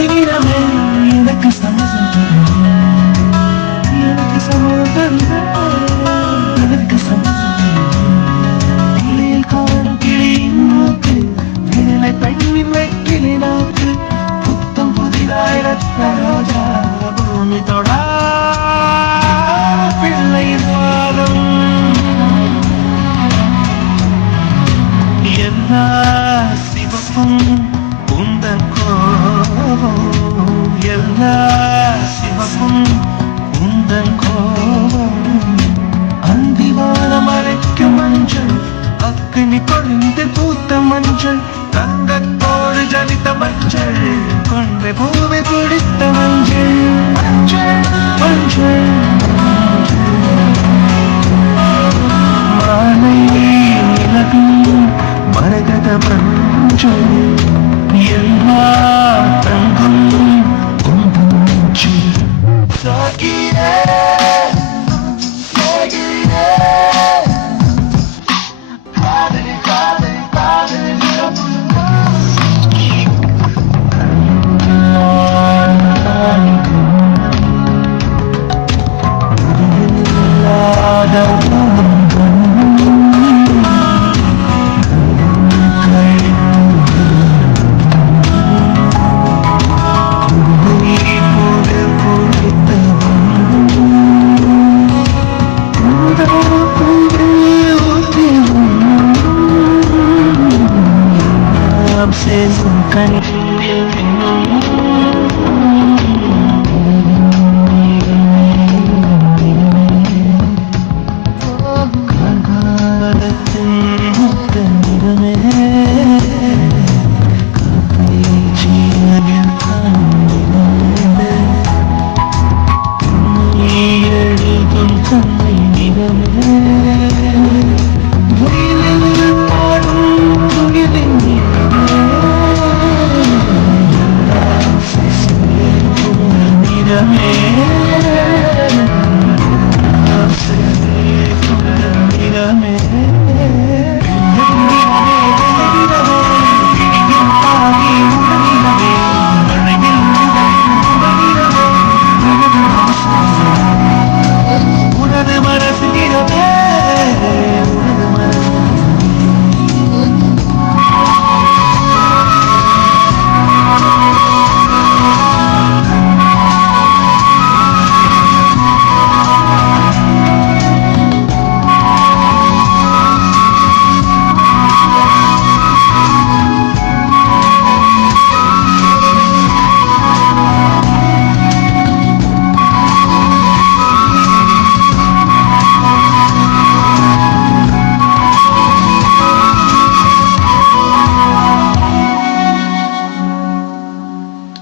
செய்கிறமே எனக்கு சமூகம் எனக்கு சமூகம் எனக்கு சமூகம் கிளியில் காணும் கிளியின் மூக்கு வேலை பெண்ணின் வெக்கிளி நாக்கு புத்தம் புதிதாய் ரத்த ரோஜா பூமி தொடா பிள்ளையின் பாதம் எல்லா சிவப்பும் உந்தன் கோபம் எல்லா சிவப்பும் உந்தன் கோபம் அந்திவானம் அரைக்கும் மஞ்சள் அக்கினி கொழுந்து பூத்த மஞ்சள் தங்கத்தோடு ஜனித்த மஞ்சள் கொண்டை பூவை பிடித்த மஞ்சள் மஞ்சள் மஞ்சள் மாலை நிலவும் மரகத மஞ்சள் எல்லா தங்கும் கும்பூச்சி சாகிரே சாகிரே காதலி காதலி காதலி I'm saying